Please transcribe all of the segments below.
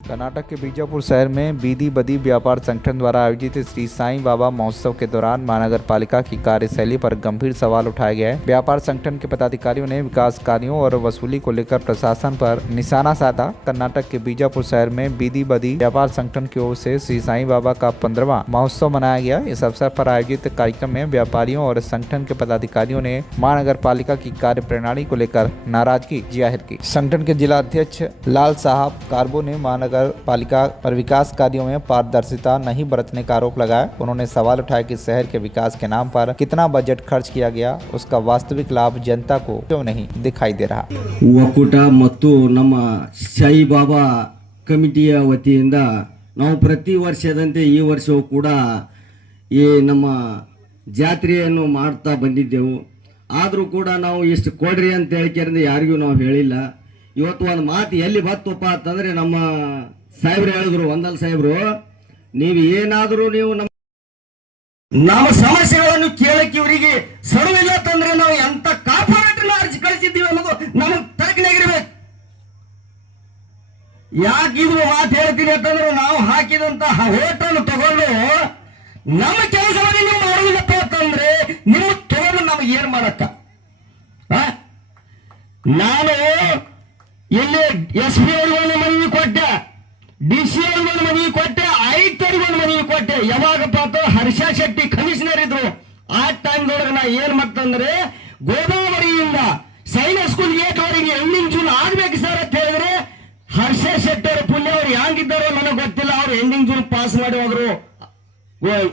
कर्नाटक के बीजापुर शहर में बीदी बदी व्यापार संगठन द्वारा आयोजित श्री साईं बाबा महोत्सव के दौरान महानगर पालिका की कार्यशैली पर गंभीर सवाल उठाया गया है। व्यापार संगठन के पदाधिकारियों ने विकास कार्यों और वसूली को लेकर प्रशासन पर निशाना साधा। कर्नाटक के बीजापुर शहर में बीदी बदी व्यापार संगठन की ओर से श्री साईं बाबा का 15वां महोत्सव मनाया गया। इस अवसर पर आयोजित कार्यक्रम में व्यापारियों और संगठन के पदाधिकारियों ने महानगर पालिका की कार्य प्रणाली को लेकर नाराजगी जाहिर की। संगठन के जिला अध्यक्ष लाल साहब कार्बो ने महानगर पालिका पर विकास कार्यों में पारदर्शिता नहीं बरतने का आरोप लगाया। उन्होंने सवाल उठाया कि शहर के विकास के नाम पर कितना बजट खर्च किया गया, उसका वास्तविक लाभ जनता को क्यों नहीं दिखाई दे रहा। ಒಕ್ಕೂಟ ಮತ್ತು ನಮ್ಮ ಸಾಯಿಬಾಬಾ ಕಮಿಟಿಯ ವತಿಯಿಂದ ನಾವು ಪ್ರತಿ ವರ್ಷದಂತೆ ಈ ವರ್ಷವೂ ಕೂಡ ಈ ನಮ್ಮ ಜಾತ್ರೆಯನ್ನು ಮಾಡ್ತಾ ಬಂದಿದ್ದೆವು. ಆದರೂ ಕೂಡ ನಾವು ಇಷ್ಟು ಕೊಡ್ರಿ ಅಂತ ಹೇಳಿಕೆರಿಂದ ಯಾರಿಗೂ ನಾವು ಹೇಳಿಲ್ಲ. ಇವತ್ತು ಒಂದು ಮಾತು ಎಲ್ಲಿ ಬತ್ತಪ್ಪ ಅಂತಂದ್ರೆ ನಮ್ಮ ಸಾಹೇಬ್ರು ಹೇಳಿದ್ರು, ಒಂದಲ್ ಸಾಹೇಬ್ರು, ನೀವು ಏನಾದರೂ ನೀವು ನಮ್ಮ ಸಮಸ್ಯೆಗಳನ್ನು ಕೇಳಕ್ಕೆ ಇವರಿಗೆ ಸರುವಿಲ್ಲ ಅಂತಂದ್ರೆ ನಾವು ಎಂತ ಕಾರ್ಪೊರೇಟರ್ ಅರ್ಜಿ ಕಳಿಸಿದ್ದೀವಿ ಅನ್ನೋದು ನಮಗೆ ತಲೆಗಿನಾಗಿರ್ಬೇಕು. ಯಾಕೆ ಇದು ಮಾತು ಹೇಳ್ತೀನಿ ಅಂತಂದ್ರೆ ನಾವು ಹಾಕಿದಂತ ಹೋಟೆಲ್ ತಗೊಂಡು ನಮ್ಮ ಕೆಲಸವನ್ನು ನೀವು ಮಾಡುವುದಿಲ್ಲಪ್ಪ ಅಂತಂದ್ರೆ ನಿಮ್ಮ ತಗೊಂಡು ನಮಗೆ ಏನ್ ಮಾಡಕ್ಕ. ನಾನು ಇಲ್ಲಿ SP ಅವ್ರಿಗೊಂದು ಮನವಿ ಕೊಟ್ಟೆ, DC ಅವ್ರಿಗೊಂದು ಮನವಿ ಕೊಟ್ಟೆ, ಆಯುಕ್ತರಿಗೊಂದು ಮನವಿ ಕೊಟ್ಟೆ. ಯಾವಾಗಪ್ಪ ಅಂತ ಹರ್ಷ ಶೆಟ್ಟಿ ಕಮಿಷನರ್ ಇದ್ರು ಆ ಟೈಮ್ದೊಳಗೆ ನಾ ಏನ್ ಮಾಡ್ತಂದ್ರೆ ಗೋದಾವರಿಯಿಂದ ಸೈನಿಕ್ ಸ್ಕೂಲ್ ಗೇಟ್ ಅವರಿಗೆ ಎಂಡಿಂಗ್ ಜೂನ್ ಆಗ್ಬೇಕು ಸರ್ ಅಂತ ಹೇಳಿದ್ರೆ ಹರ್ಷ ಶೆಟ್ಟಿ ಅವರು ಪುಣ್ಯ ಅವ್ರು ಹೆಂಗಿದ್ದಾರೋ ನನಗೆ ಗೊತ್ತಿಲ್ಲ, ಅವ್ರು ಎಂಡಿಂಗ್ ಜೂನ್ ಪಾಸ್ ಮಾಡಿ ಹೋದ್ರು.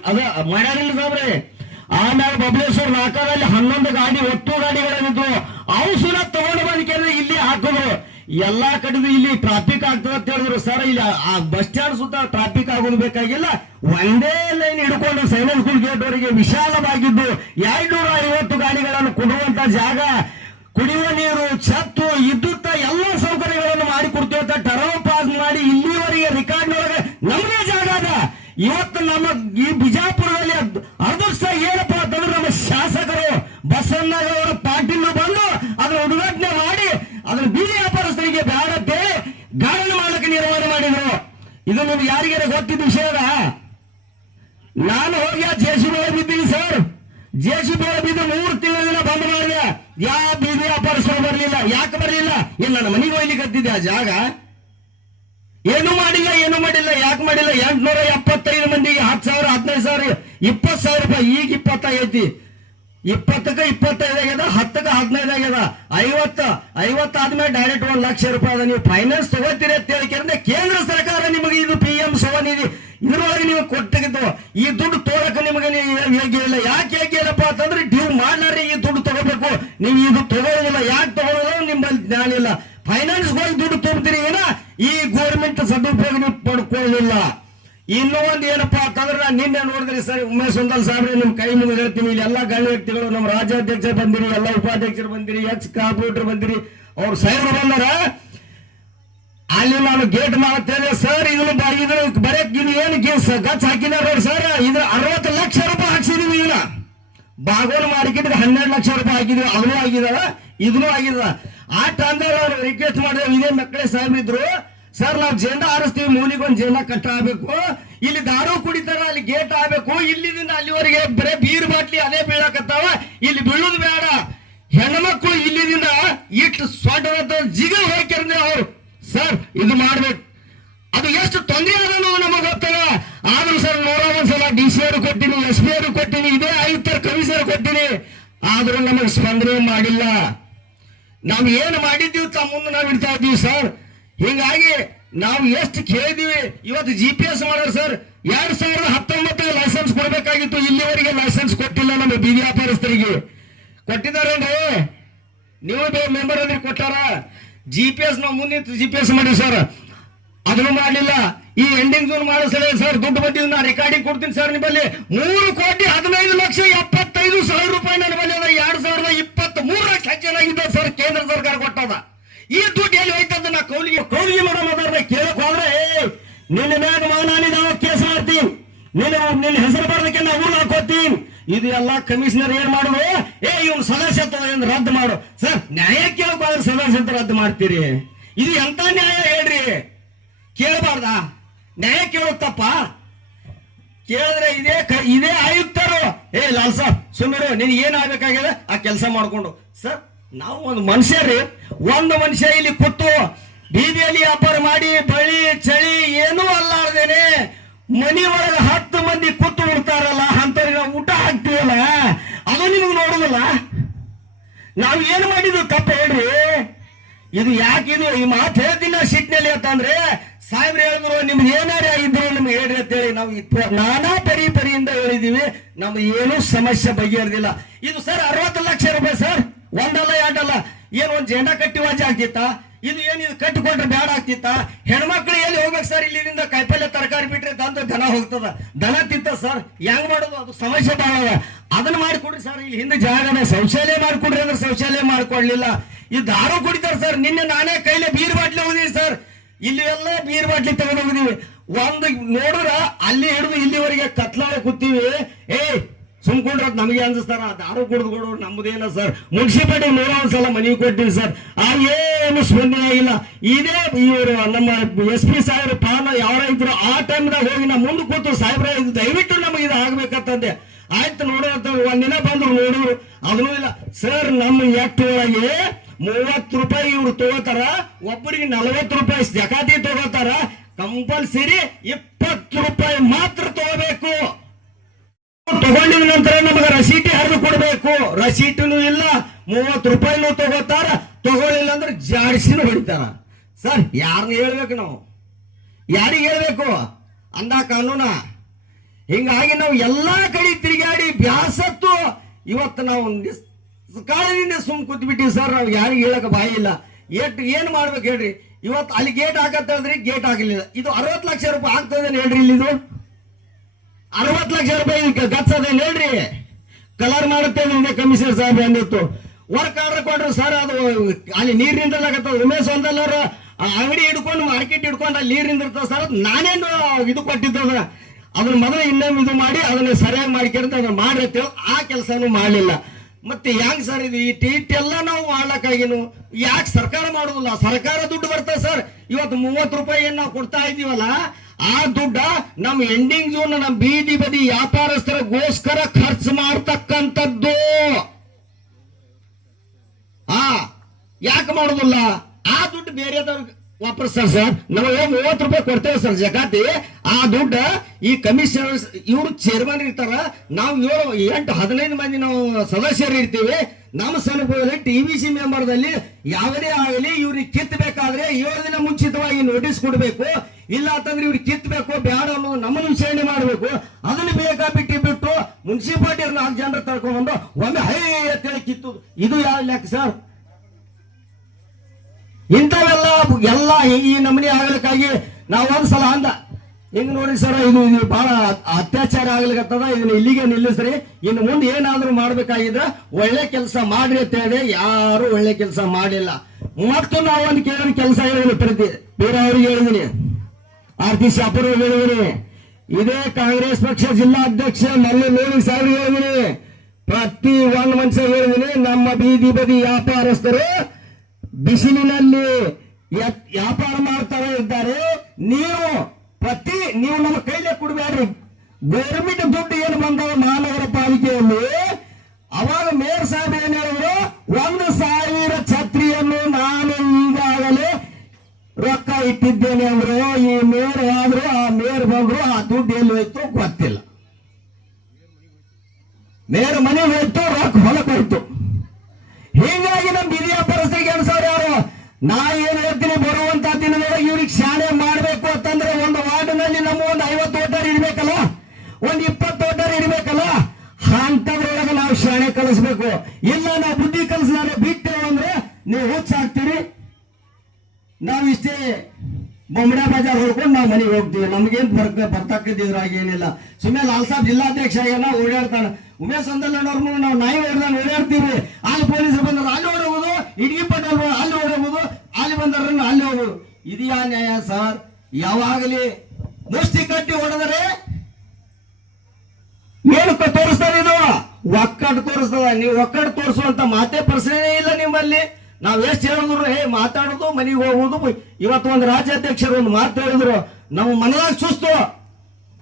ಅದ ಮಾಡ್ಯಾರಿಲ್ಲ ಸಾಬ್ರೆ. ಆಮೇಲೆ ಬಬಲೇಶ್ವರ್ ನಾಕಾದಲ್ಲಿ 11 ಗಾಡಿ ಒಟ್ಟು ಗಾಡಿಗಳಿದ್ದು ಅವು ಸುಲ ತಗೊಂಡು ಬಂದ್ರೆ ಇಲ್ಲಿ ಹಾಕಿದ್ರು. ಎಲ್ಲಾ ಕಡೆದು ಇಲ್ಲಿ ಟ್ರಾಫಿಕ್ ಆಗ್ತದೆ ಅಂತ ಹೇಳಿದ್ರು. ಸರ್ ಇಲ್ಲಿ ಬಸ್ ಸ್ಟ್ಯಾಂಡ್ ಸುತ್ತ ಟ್ರಾಫಿಕ್ ಆಗೋದು ಬೇಕಾಗಿಲ್ಲ, ಒಂದೇ ಲೈನ್ ಹಿಡ್ಕೊಂಡು ಸೈನಿಕ್ ಸ್ಕೂಲ್ ಗೇಟ್ ಅವರಿಗೆ ವಿಶಾಲವಾಗಿದ್ದು 250 ಗಾಡಿಗಳನ್ನು ಕೊಡುವಂತ ಜಾಗ, ಕುಡಿಯುವ ನೀರು, ಛತ್ತು, ವಿದ್ಯುತ್ ಎಲ್ಲ ಸೌಕರ್ಯಗಳನ್ನು ಮಾಡಿ ಕೊಡ್ತೀವಿ ಅಂತ ಟರ್ಮ್ ಪಾಸ್ ಮಾಡಿ ಇಲ್ಲಿವರೆಗೆ ರೆಕಾರ್ಡ್ನೊಳಗೆ ನಮಗೆ ಜಾಗ ಅದ. ಇವತ್ತು ನಮ್ಮ ಈ ಬಿಜಾಪುರದಲ್ಲಿ ಅದೃಷ್ಟ ಏನಪ್ಪ ಅಂತಂದ್ರೆ ನಮ್ಮ ಶಾಸಕರು ಬಸವಣ್ಣಗೌಡ ಪಾಟೀಲ್ ಬಂದು ಅದರ ಉದ್ಘಾಟನೆ ಮಾಡಿ ಅದನ್ನ ಬೀದಿ ವ್ಯಾಪಾರಸ್ಥರಿಗೆ ಬೇಡತ್ತೆ ಗಾರ್ಡನ್ ಮಾಡಕ್ಕೆ ನಿರ್ಮಾಣ ಮಾಡಿದ್ರು. ಇದು ನಿಮ್ಗೆ ಯಾರಿಗಾರ ಗೊತ್ತಿದ್ದ ವಿಷಯದ. ನಾನು ಹೋಗಿ ಆ JCB ಬಿದ್ದೀನಿ ಸರ್. JCB ಬಿದ್ದು 3 ತಿಂಗಳ ಬಂದ್ ಮಾಡಿದೆ. ಯಾವ ಬೀದಿ ವ್ಯಾಪಾರಸ್ಥರು ಬರಲಿಲ್ಲ. ಯಾಕೆ ಬರಲಿಲ್ಲ? ಇಲ್ಲ ನನ್ನ ಮನೆಗೆ ಹೋಗ್ಲಿಕ್ಕೆ ಹತ್ತಿದ್ದೆ ಆ ಜಾಗ. ಏನು ಮಾಡಿಲ್ಲ. ಯಾಕೆ ಮಾಡಿಲ್ಲ? 875 ಮಂದಿಗೆ 10,000, 15,000, 20,000 ರೂಪಾಯಿ. ಈಗ 20 ಐತಿ. 20ಕ್ಕೆ 25 ಆಗ್ಯದ, 10ಕ್ಕೆ 15 ಆಗ್ಯದ. 50 ಆದ್ಮೇಲೆ ಡೈರೆಕ್ಟ್ 1 ಲಕ್ಷ ರೂಪಾಯಿ ಅದ. ನೀವು ಫೈನಾನ್ಸ್ ತಗೋತೀರಿ ಅಂತ ಹೇಳಿದ್ರೆ ಕೇಂದ್ರ ಸರ್ಕಾರ ನಿಮಗೆ ಇದು PM ಸ್ವನಿಧಿ ಇದ್ರೊಳಗೆ ನೀವು ಕೊಟ್ಟಿದ್ದು ಈ ದುಡ್ಡು ತೋಳಕ್ಕೆ ನಿಮಗೆ ಯೋಗ್ಯ ಇಲ್ಲ. ಯಾಕೆ ಯೋಗ್ಯ ಇಲ್ಲಪ್ಪ ಅಂತಂದ್ರೆ ಡ್ಯೂ ಮಾಡ್ಲಾರಿ ಈ ದುಡ್ಡು ತಗೋಬೇಕು. ನೀವು ಇದು ತಗೋದಿಲ್ಲ. ಯಾಕೆ ತಗೋದಿಲ್ಲ? ನಿಮ್ಮಲ್ಲಿ ಜ್ಞಾನ ಇಲ್ಲ. ಫೈನಾನ್ಸ್ ಹೋಗಿ ದುಡ್ಡು ತುಂಬ್ತೀರಿ ಏನ, ಈ ಗೋರ್ಮೆಂಟ್ ಸದುಪಯೋಗ ನೀವು ಪಡ್ಕೊಳ್ಳಿಲ್ಲ. ಇನ್ನೂ ಒಂದು ಏನಪ್ಪಾ ಅಂತಂದ್ರೆ ನಾನು ನಿನ್ನೆ ನೋಡಿದ್ರಿ ಸರ್, ಉಮೇಶ್ ಒಂದಲ್ ಸಾಹೇಬ್ರೆ ನಿಮ್ ಕೈ ಮುಗಿದು ಹೇಳ್ತೀನಿ, ಇಲ್ಲಿ ಎಲ್ಲಾ ಗಣ್ಯ ವ್ಯಕ್ತಿಗಳು, ನಮ್ಮ ರಾಜ್ಯಾಧ್ಯಕ್ಷರು ಬಂದಿರಿ, ಎಲ್ಲ ಉಪಾಧ್ಯಕ್ಷರು ಬಂದಿರಿ, ಕಾರ್ಪೊರೇಟರ್ ಬಂದಿರಿ, ಅವ್ರು ಸಾಹೇಬ್ರು ಬಂದಾರ. ಅಲ್ಲಿ ನಾನು ಗೇಟ್ ಮಾಡುತ್ತೇನೆ ಸರ್. ಇದನ್ನು ಬರೇ ಇದು ಏನು ಗಚ್ ಹಾಕಿದಾರ ಸರ್, ಇದ್ರ 60 ಲಕ್ಷ ರೂಪಾಯಿ ಹಾಕ್ಸಿದೀವಿ. ಇದನ್ನ ಬಾಗೋಲ್ ಮಾರ್ಕೆಟ್ಗೆ 12 ಲಕ್ಷ ರೂಪಾಯಿ ಹಾಕಿದ್ವಿ. ಅದನ್ನು ಆಗಿದಾರ, ಇದನ್ನು ಆಗಿದ. ಆ ಟೈಮ್ದಾಗ ಅವ್ರು ರಿಕ್ವೆಸ್ಟ್ ಮಾಡಿದ್ರೆ ಇದೇ ಮಕ್ಕಳೇ ಸಾಹೇಬ್ ಇದ್ರು, ಸರ್ ನಾವು ಜೆಂಡಾ ಹಾರಿಸ್ತೀವಿ, ಮೂಲಿಗೊಂದು ಜೆಂಡಾ ಕಟ್ಟ ಆಗ್ಬೇಕು, ಇಲ್ಲಿ ದಾರು ಕುಡಿತಾರ, ಅಲ್ಲಿ ಗೇಟ್ ಆಗ್ಬೇಕು, ಇಲ್ಲಿಂದ ಅಲ್ಲಿವರೆಗೆ ಬರೇ ಬೀರ್ ಬಾಟ್ಲಿ ಅದೇ ಬೀಳಕತ್ತಾವ, ಇಲ್ಲಿ ಬೀಳುದು ಬೇಡ, ಹೆಣ್ಮಕ್ಳು ಇಲ್ಲಿಂದ ಇಟ್ಟು ಸೊಡ್ಡ ಜಿಗ ಹೋಗ್ಯಾರಂದ್ರೆ ಅವ್ರು ಸರ್ ಇದು ಮಾಡ್ಬೇಕು. ಅದು ಎಷ್ಟು ತೊಂದರೆ ಆದನು ನಮಗೆ ಗೊತ್ತದ. ಆದ್ರೂ ಸರ್ 101 ಸಲ DC ಅವರು ಕೊಟ್ಟಿನಿ, SP ಅವರು ಕೊಟ್ಟಿನಿ, ಇದೇ ಆಯುಕ್ತರ ಕಮಿಷನರ್ ಕೊಟ್ಟಿನಿ, ಆದ್ರೂ ನಮಗೆ ಸ್ಪಂದನೆ ಮಾಡಿಲ್ಲ. ನಾವು ಏನು ಮಾಡಿದ್ದೀವಿ ತಾ ಮುಂದೆ ನಾವು ಇಡ್ತಾ ಇದ್ದೀವಿ ಸರ್. ಹಿಂಗಾಗಿ ನಾವು ಎಷ್ಟು ಕೇಳಿದೀವಿ. ಇವತ್ತು GPS ಮಾಡೋರು ಸರ್ 2019 ಲೈಸೆನ್ಸ್ ಕೊಡಬೇಕಾಗಿತ್ತು, ಇಲ್ಲಿವರೆಗೆ ಲೈಸೆನ್ಸ್ ಕೊಟ್ಟಿಲ್ಲ. ನಮ್ಮ ಬೀದಿ ವ್ಯಾಪಾರಸ್ಥರಿಗೆ ಕೊಟ್ಟಿದ್ದಾರೇನ್ರಿ? ನೀವು ಮೆಂಬರ್ ಅಂದ್ರೆ ಕೊಟ್ಟಾರ. GPS ನಾವು ಮುಂದೆ GPS ಮಾಡಿವಿ ಸರ್, ಅದನ್ನು ಮಾಡಲಿಲ್ಲ. ಈ ಎಂಡಿಂಗ್ ಜೂನ್ ಮಾಡೋ ಸಲ ಸರ್ ದುಡ್ಡು ಬಂದಿದ್ದು ನಾ ರೆಕಾರ್ಡಿಂಗ್ ಕೊಡ್ತೀನಿ ಸರ್. ನಿಮ್ಮಲ್ಲಿ 3,15,75,000 ರೂಪಾಯಿ ನನ್ನ ಬಳಿ ಅದ. 2023 ಸಜ್ಜನಾಗಿದ್ದ ಸರ್, ಕೇಂದ್ರ ಸರ್ಕಾರ ಕೊಟ್ಟದ. ಈ ದುಡ್ಡು ಎಲ್ಲಿ ಹೋಯ್ತಂತ ನಾ ಕೌಲಿಗೆ ಮಾಡೋ ಮಾತಾಡ್ದೆ ಕೇಳಕ್ ಹೋದ್ರೆ ನಿನ್ನ ಮ್ಯಾಗ ಮಾನಾನಿ ನಾವು ಕೇಸ್ ಮಾಡ್ತೀನಿ, ನಿನ್ನ ಹೆಸರು ಬರೋದಕ್ಕೆ ನಾವು ಊರು ಹಾಕೋತೀನಿ. ಇದು ಎಲ್ಲ ಕಮಿಷನರ್ ಏನ್ ಮಾಡುದು, ಇವ್ನು ಸದಸ್ಯತ್ವ ರದ್ದು ಮಾಡು. ಸರ್ ನ್ಯಾಯ ಕೇಳಕ್ ಸದಸ್ಯತ್ವ ರದ್ದು ಮಾಡ್ತೀರಿ? ಇದು ಎಂತ ನ್ಯಾಯ ಹೇಳ್ರಿ? ಕೇಳಬಾರ್ದ? ನ್ಯಾಯ ಕೇಳುತ್ತಪ್ಪ. ಕೇಳಿದ್ರೆ ಇದೇ ಆಯುಕ್ತರು ಲಾಲ್ ಸಾಬ್ ಸುಮ್ಮನೆ ನಿನ್ ಏನಾಗಬೇಕಾಗಿದೆ ಆ ಕೆಲಸ ಮಾಡ್ಕೊಂಡು. ಸರ್ ನಾವು ಒಂದು ಮನುಷ್ಯ ಇಲ್ಲಿ ಕೂತು ಬೀದಿಯಲ್ಲಿ ವ್ಯಾಪಾರ ಮಾಡಿ ಬಳಿ ಚಳಿ ಏನೂ ಅಲ್ಲಾರ್ದೇನೆ ಮನಿ ಒಳಗೆ 10 ಮಂದಿ ಕೂತು ಉಡ್ತಾರಲ್ಲ ಅಂತವ್ರಿಗೆ ನಾವು ಊಟ ಹಾಕ್ತೀವಲ್ಲ, ಅದು ನಿಮ್ಗೆ ನೋಡುದಿಲ್ಲ. ನಾವ್ ಏನ್ ಮಾಡಿದ್ವಿ ತಪ್ಪ ಹೇಳ್ರಿ? ಇದು ಯಾಕಿದು ಈ ಮಾತು ಹೇಳ್ತೀನಿ ಸಿಟ್ನಲ್ಲಿ ಅಂತಂದ್ರೆ, ಸಾಹೇಬ್ರು ಹೇಳಿದ್ರು ನಿಮ್ಗೆ ಏನಾರೇ ಆಗಿದ್ರು ನಿಮ್ಗೆ ಹೇಳ್ರಿ ಅಂತೇಳಿ ನಾವು ನಾನಾ ಪರಿಯಿಂದ ಹೇಳಿದೀವಿ. ನಮ್ಗೆ ಏನೂ ಸಮಸ್ಯೆ ಬಗೆಹರಿದಿಲ್ಲ. ಇದು ಸರ್ 60 ಲಕ್ಷ ರೂಪಾಯಿ ಸರ್, ಒಂದಲ್ಲ ಎರಡಲ್ಲ. ಏನು ಒಂದ್ ಜೆಂಡಾ ಕಟ್ಟಿ ವಾಜಿ ಆಗ್ತಿತ್ತ? ಇದು ಕಟ್ಟಿಕೊಂಡ್ರೆ ಬ್ಯಾಡ ಆಗ್ತಿತ್ತ? ಹೆಣ್ಮಕ್ಳು ಎಲ್ಲಿ ಹೋಗ್ಬೇಕು ಸರ್? ಇಲ್ಲಿಂದ ಕಾಯಿಪಲ್ಲೆ ತರಕಾರಿ ಬಿಟ್ರೆ ದನ ಹೋಗ್ತದ, ದನ ತಿಂತ ಸರ್. ಹೆಂಗ್ ಮಾಡೋದು? ಅದು ಸಮಸ್ಯೆ ಬಹಳ. ಅದನ್ನ ಮಾಡಿಕೊಡ್ರಿ ಸರ್. ಇಲ್ಲಿ ಹಿಂದೆ ಜಾಗನೇ ಶೌಚಾಲಯ ಮಾಡಿಕೊಡ್ರಿ ಅಂದ್ರೆ ಶೌಚಾಲಯ ಮಾಡ್ಕೊಡ್ಲಿಲ್ಲ. ಈ ದಾರು ಕುಡಿತಾರ ಸರ್. ನಿನ್ನೆ ನಾನೇ ಕೈಲೇ ಬೀರ್ ಬಾಟ್ಲಿ ಹೋಗಿದೀವಿ ಸರ್. ಇಲ್ಲಿ ಎಲ್ಲ ಬೀರ್ ಬಾಟ್ಲಿ ತಗೊಂಡು ಹೋಗಿದೀವಿ. ಒಂದು ನೋಡಿದ್ರ ಅಲ್ಲಿ ಹಿಡಿದು ಇಲ್ಲಿವರೆಗೆ ಕತ್ಲಾಳೆ ಕೂತೀವಿ. ಸುಮ್ಕೊಂಡ್ರ ನಮಗೆ ಅನ್ಸ್ತಾರ ದಾರು ಕುಡಿದು ನಮ್ದೇನ ಸರ್? ಮುನ್ಸಿಪಾಲಿಟಿ 101 ಸಲ ಮನವಿ ಕೊಟ್ಟಿವಿ ಸರ್, ಏನು ಸ್ಪಂದನೆ ಆಗಿಲ್ಲ. ಇದೇ ಇವರು ನಮ್ಮ SP ಸಾಹೇಬ್ರು ಪಾನ ಯಾರ ಇದ್ರು ಆ ಟೈಮ್ನಾಗ ಹೋಗಿ ನಾ ಮುಂದೆ ಕೂತು ಸಾಹೇಬ್ರ ಇದು ದಯವಿಟ್ಟು ನಮಗೆ ಇದು ಆಗ್ಬೇಕಂತಂದೆ. ಆಯ್ತು ನೋಡೋಂತ ಒಂದಿನ ಬಂದ್ರು ನೋಡಿದ್ರು, ಅದನ್ನೂ ಇಲ್ಲ ಸರ್. ನಮ್ಮ ಎಕ್ಟ್ ಒಳಗೆ 30 ರೂಪಾಯಿ ಇವ್ರು ತಗೋತಾರ, ಒಬ್ಬರಿಗೆ 40 ರೂಪಾಯಿ ಜಕಾತಿ ತಗೋತಾರ. ಕಂಪಲ್ಸರಿ 20 ರೂಪಾಯಿ ಮಾತ್ರ ತಗೋಬೇಕು. ತಗೊಂಡಿದ ನಂತರ ನಮಗೆ ರಸೀಟಿ ಹರಿದು ಕೊಡ್ಬೇಕು. ರಸೀಟನು ಇಲ್ಲ, 30 ರೂಪಾಯಿನೂ ತಗೋತಾರ. ತಗೊಳ್ಳಿಲ್ಲ ಅಂದ್ರೆ ಜಾಡಿಸಿನೂ ಹೊಡಿತಾರ ಸರ್. ಯಾರನ್ನ ಹೇಳ್ಬೇಕು ನಾವು? ಯಾರಿಗೆ ಹೇಳ್ಬೇಕು ಅಂದ ಕಾನೂನ? ಹಿಂಗಾಗಿ ನಾವು ಎಲ್ಲಾ ಕಡೆ ತಿರುಗಾಡಿ ಬ್ಯಾಸತ್ತು ಇವತ್ತು ನಾವು ಕಾಲದಿಂದ ಕೂತ್ಬಿಟ್ಟಿವಿ ಸರ್. ನಾವು ಯಾರಿಗೆ ಹೇಳಕ್ ಬಾಯಿ ಇಲ್ಲ. ಏನ್ ಮಾಡ್ಬೇಕು ಹೇಳ್ರಿ? ಇವತ್ತು ಅಲ್ಲಿ ಗೇಟ್ ಹಾಕತ್ತ ಹೇಳಿದ್ರಿ, ಗೇಟ್ ಹಾಕಲಿಲ್ಲ. ಇದು 60 ಲಕ್ಷ ರೂಪಾಯಿ ಆಗ್ತದೆ ಹೇಳ್ರಿ. ಇಲ್ಲಿದು 60 ಲಕ್ಷ ರೂಪಾಯಿ ಗಚ್ಚದೇನು ಹೇಳ್ರಿ? ಕಲರ್ ಮಾಡುತ್ತೇನೆ ಕಮಿಷನರ್ ಸಾಹೇಬ್ ಅಂದಿತ್ತು. ವರ್ಕ್ ಆರ್ಡರ್ ಕೊಡ್ರಿ ಸರ್. ಅದು ಅಲ್ಲಿ ನೀರ್ ನಿಂದ್ರಲಾಗತ್ತ. ಉಮೇಶ್ ಒಂದಲ್ಲರ ಅಂಗಡಿ ಹಿಡ್ಕೊಂಡು ಮಾರ್ಕೆಟ್ ಹಿಡ್ಕೊಂಡು ಅಲ್ಲಿ ನೀರ್ ನಿಂದಿರ್ತದ ಸರ್. ನಾನೇನು ಇದು ಕೊಟ್ಟಿದ್ದದ ಅದನ್ನ ಮೊದಲು ಇನ್ನೊಮ್ಮೆ ಇದು ಮಾಡಿ ಅದನ್ನ ಸರಿಯಾಗಿ ಮಾಡ್ಕೊಂತ ಅದನ್ನ ಮಾಡಿರ್ತೇವೆ. ಆ ಕೆಲಸನೂ ಮಾಡಲಿಲ್ಲ. ಮತ್ತೆ ಹೆಂಗ್ ಸರ್ ಇದು? ಇಟ್ಟೆಲ್ಲ ನಾವು ಮಾಡ್ಲಕ್ಕಾಗಿನು ಯಾಕೆ ಸರ್ಕಾರ ಮಾಡುದಿಲ್ಲ? ಸರ್ಕಾರ ದುಡ್ಡು ಬರ್ತದೆ ಸರ್. ಇವತ್ತು 30 ರೂಪಾಯಿ ಏನ್ ನಾವು ಕೊಡ್ತಾ ಇದೀವಲ್ಲ, ಆ ದುಡ್ಡ ನಮ್ ಎಂಡಿಂಗ್ ಝೋನ್ ನಮ್ ಬೀದಿ ಬದಿ ವ್ಯಾಪಾರಸ್ಥರಿಗೋಸ್ಕರ ಖರ್ಚು ಮಾಡ್ತಕ್ಕಂಥದ್ದು. ಯಾಕೆ ಮಾಡುದಿಲ್ಲ? ಆ ದುಡ್ಡು ಬೇರೆದವ್ರಿಗೆ ವಾಪಸ್ತಾರೆ ಸರ್. ನಮಗೆ 30 ರೂಪಾಯಿ ಕೊಡ್ತೇವೆ ಸರ್ ಜಕಾತಿ. ಆ ದುಡ್ಡ ಈ ಕಮಿಷನರ್ ಇವರು ಚೇರ್ಮನ್ ಇರ್ತಾರ. ನಾವು 8-15 ಮಂದಿ ನಾವು ಸದಸ್ಯರು ಇರ್ತೀವಿ. ನಮ್ಮ ಸನ್ನಿಪದಲ್ಲಿ TVC ಮೆಂಬರ್ದಲ್ಲಿ ಯಾವುದೇ ಆಗಲಿ ಇವ್ರಿಗೆ ಕಿತ್ತಬೇಕಾದ್ರೆ 7 ದಿನ ಮುಂಚಿತವಾಗಿ ನೋಟಿಸ್ ಕೊಡಬೇಕು. ಇಲ್ಲ ಅಂತಂದ್ರೆ ಇವ್ರಿಗೆ ಕಿತ್ತಬೇಕು ಬೇಡ ಅನ್ನೋದು ನಮ್ಮನ್ನು ವಿಚಾರಣೆ ಮಾಡಬೇಕು. ಅದನ್ನ ಬಿಟ್ಟು ಮುನ್ಸಿಪಾಲಿಟಿ 4 ಜನರು ತರ್ಕೊಂಡ್ಬಂದು ಒಮ್ಮೆ ಹೈ ಅಂತೇಳಿ ಕಿತ್ತುದು, ಇದು ಯಾವ ಲೆಕ್ಕ ಸರ್? ಇಂಥವೆಲ್ಲ ಈ ನಮೂನೆ ಆಗ್ಲಿಕ್ಕಾಗಿ ನಾವು ಒಂದ್ಸಲ ಅಂದ ಹಿಂಗ್ ನೋಡಿ ಸರ್, ಇದು ಬಹಳ ಅತ್ಯಾಚಾರ ಆಗ್ಲಿಕ್ಕತ್ತದ, ಇದನ್ನ ಇಲ್ಲಿಗೆ ನಿಲ್ಲಿಸ್ರಿ. ಇನ್ನು ಮುಂದೆ ಏನಾದ್ರೂ ಮಾಡ್ಬೇಕಾಗಿದ್ರ ಒಳ್ಳೆ ಕೆಲಸ ಮಾಡ್ರಿ ಅಂತ ಹೇಳಿ ಯಾರು ಒಳ್ಳೆ ಕೆಲಸ ಮಾಡಿಲ್ಲ. ಮತ್ತು ನಾವು ಒಂದು ಕೇಳಿದ ಕೆಲಸ ಹೇಳಿದೀನಿ, ಪ್ರತಿ ಬೇರೆ ಅವ್ರಿಗೆ ಹೇಳಿದೀನಿ, ಆರ್ತಿ ಶಾಪುರ್ ಹೇಳಿದೀನಿ, ಇದೇ ಕಾಂಗ್ರೆಸ್ ಪಕ್ಷ ಜಿಲ್ಲಾಧ್ಯಕ್ಷ ಮಲ್ಲು ನೋಡಿ ಸಾಹೇಬ್ ಹೇಳಿದೀನಿ, ಪ್ರತಿ ಒಂದು ಮನುಷ್ಯ ಹೇಳಿದೀನಿ. ನಮ್ಮ ಬೀದಿ ಬದಿ ವ್ಯಾಪಾರಸ್ಥರು ಬಿಸಿಲಿನಲ್ಲಿ ವ್ಯಾಪಾರ ಮಾಡ್ತಾ ಇದ್ದಾರೆ. ನೀವು ನಮ್ಮ ಕೈಲೇ ಕೊಡಬೇಡ್ರಿ. ಗೌರ್ಮೆಂಟ್ ದುಡ್ಡು ಏನು ಬಂದವ ಮಹಾನಗರ ಪಾಲಿಕೆಯಲ್ಲಿ, ಅವಾಗ ಮೇಯರ್ ಸಾಹೇಬ್ ಏನ್ ಹೇಳಿದ್ರು, 1,000 ಛತ್ರಿಯನ್ನು ನಾನು ಈಗಾಗಲೇ ರೊಕ್ಕ ಇಟ್ಟಿದ್ದೇನೆ ಅಂದ್ರು. ಈ ಮೇಯರ್ ಆದ್ರು, ಆ ಮೇಯರ್ ಬಂದ್ರು, ಆ ದುಡ್ಡು ಎಲ್ಲಿ ಹೋಯ್ತು ಗೊತ್ತಿಲ್ಲ. ಮೇಯರ್ ಮನೆಗೆ ಹೋಯ್ತು, ರೊಕ್ಕ ಹೊಲಕ್ಕೆ ಹೋಯ್ತು. ಹೀಗಾಗಿ ನಮ್ಮ ಬೀದಿ ವ್ಯಾಪಾರಸ್ಥರಿಗೆ ಅನ್ಸೋರು ಯಾರು? ನಾ ಏನ್ ಹೇಳ್ತೀನಿ, ಬರುವಂತ ದಿನದೊಳಗೆ ಇವ್ರಿಗೆ ಶಾಲೆ ಮಾಡ್ಬೇಕು ಅಂತಂದ್ರೆ ಒಂದು ವಾರ್ಡ್ನಲ್ಲಿ ನಮ್ಮ ಒಂದು 50 ವೋಟರ್ ಇರ್ಬೇಕಲ್ಲ, ಒಂದು 20 ವೋಟರ್ ಇರ್ಬೇಕಲ್ಲ. ಅಂತದ್ರೊಳಗೆ ನಾವು ಶಾಲೆ ಕಲಿಸ್ಬೇಕು. ಇಲ್ಲ ನಾವು ಬುದ್ಧಿ ಕಲಿಸ್ಲಾರೆ ಬಿಟ್ಟೇವು ಅಂದ್ರೆ ನೀವು ಹುಚ್ಚಾಗ್ತೀರಿ. ನಾವು ಇಷ್ಟೇ ಬೊಮ್ಮಡ ಬಜಾರ್ ಹೊಡ್ಕೊಂಡು ನಾವು ಮನೆಗೆ ಹೋಗ್ತೀವಿ. ನಮ್ಗೇನ್ ಬರ್ತಕ್ಕಿದ್ರಾಗ ಏನಿಲ್ಲ. ಸುಮ್ಮನೆ ಲಾಲ್ ಸಾಬ್ ಜಿಲ್ಲಾಧ್ಯಕ್ಷ ಆಗ್ಯಾನ, ಓಡಾಡ್ತಾನ. ಉಮೇಶ್ ಒಂದಲ್ಲನವ್ರನ್ನು ನಾವು ನಾಯಿ ಹೊಡೆದಾಗ ಓಡಾಡ್ತೀವಿ. ಅಲ್ಲಿ ಪೊಲೀಸರು ಬಂದ್ರು ಅಲ್ಲಿ ಓಡೋಗುದು, ಇಡಗಿ ಪಟೇಲ್ ಅಲ್ಲಿ ಓಡೋಗುದು, ಅಲ್ಲಿ ಬಂದ್ರ ಅಲ್ಲಿ ಹೋಗುದು. ಇದು ಯಾ ನ್ಯಾಯ ಸರ್? ಯಾವಾಗಲಿ ಮುಷ್ಟಿ ಕಟ್ಟಿ ಹೊಡೆದರೆ ಏನು ತೋರಿಸ್ತದೆ? ಇದು ಒಕ್ಕಟ್ಟು ತೋರಿಸ್ತದ. ನೀವು ಒಕ್ಕಟ್ಟು ತೋರಿಸುವಂತ ಮಾತೇ ಪ್ರಶ್ನೆ ಇಲ್ಲ ನಿಮ್ಮಲ್ಲಿ. ನಾವ್ ಎಷ್ಟು ಹೇಳಿದ್ರು ಮಾತಾಡೋದು ಮನೆಗೆ ಹೋಗುದು. ಇವತ್ತು ಒಂದು ರಾಜ್ಯಾಧ್ಯಕ್ಷರು ಒಂದು ಮಾತು ಹೇಳಿದ್ರು, ನಾವು ಮನದಾಗ ಸುಸ್ತು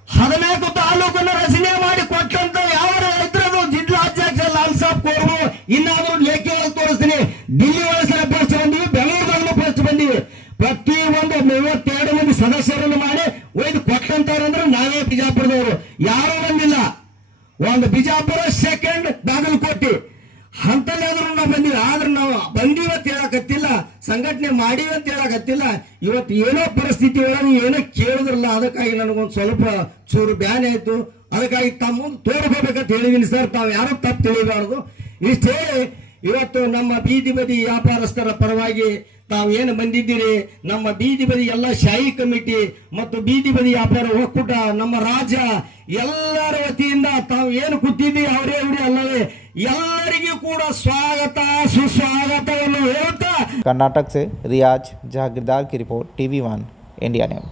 14 ತಾಲೂಕನ್ನ ರಚನೆ ಮಾಡಿ ಕೊಟ್ಟಂತ ಯಾವ ಇದ್ರದು ಜಿಲ್ಲಾಧ್ಯಕ್ಷ ಲಾಲ್ ಸಾಬ್ ಕೋರ್ಮು ಇನ್ನಾದ್ರೂ ಲೇಖೆ ತೋರಿಸ್ತೀನಿ. ದಿಲ್ಲಿ ಒಳಗೆ ಪೋಸ್ಟ್ ಬಂದಿವಿ, ಬೆಂಗಳೂರಲ್ಲಿ ಪೋಸ್ಟ್ ಬಂದಿವಿ. ಪ್ರತಿ ಒಂದು 32 ಮಂದಿ ಸದಸ್ಯರನ್ನು ಮಾಡಿ ಒಯ್ದು ಕೊಟ್ಟಂತವ್ರಂದ್ರೆ ನಾವೇ ಬಿಜಾಪುರದವರು, ಯಾರೂ ಬಂದಿಲ್ಲ. ಒಂದು ಬಿಜಾಪುರ, ಸೆಕೆಂಡ್ ಬಾಗಲಕೋಟೆ ಅಂತಲ್ಲಾದ್ರೂ ನಾವು ಬಂದಿವಿ. ಆದ್ರೆ ನಾವು ಬಂದೀವಿ ಅಂತ ಹೇಳಕತ್ತಿಲ್ಲ, ಸಂಘಟನೆ ಮಾಡೀವಿ ಅಂತ ಹೇಳಕತ್ತಿಲ್ಲ. ಇವತ್ತು ಏನೋ ಪರಿಸ್ಥಿತಿ ಒಳಗೆ ಏನೋ ಕೇಳಿದ್ರಲ್ಲ, ಅದಕ್ಕಾಗಿ ನನಗೊಂದು ಸ್ವಲ್ಪ ಚೂರು ಬ್ಯಾನೆ ಆಯ್ತು. ಅದಕ್ಕಾಗಿ ತಮ್ಮ ಮುಂದೆ ತೋರ್ಕೋಬೇಕಂತ ಹೇಳಿದೀನಿ ಸರ್. ತಾವು ಯಾರು ತಪ್ಪು ತಿಳಿಬಾರ್ದು. ಇಷ್ಟೇ ಇವತ್ತು ನಮ್ಮ ಬೀದಿ ಬದಿ ವ್ಯಾಪಾರಸ್ಥರ ಪರವಾಗಿ ತಾವು ಏನು ಬಂದಿದ್ದೀರಿ, ನಮ್ಮ ಬೀದಿ ಬದಿ ಎಲ್ಲ ಶಾಹಿ ಕಮಿಟಿ ಮತ್ತು ಬೀದಿ ಬದಿ ವ್ಯಾಪಾರ ಒಕ್ಕೂಟ, ನಮ್ಮ ರಾಜ್ಯ ಎಲ್ಲರ ವತಿಯಿಂದ ತಾವು ಏನು ಕೂತಿದ್ದೀವಿ ಅವರೇ ಅವರೇ ಅಲ್ಲವೇ ಎಲ್ಲರಿಗೂ ಕೂಡ ಸ್ವಾಗತ ಸುಸ್ವಾಗತವನ್ನು ಹೇಳುತ್ತಾ कर्नाटक से रियाज जहागीरदार की रिपोर्ट, TV1 इंडिया न्यूज।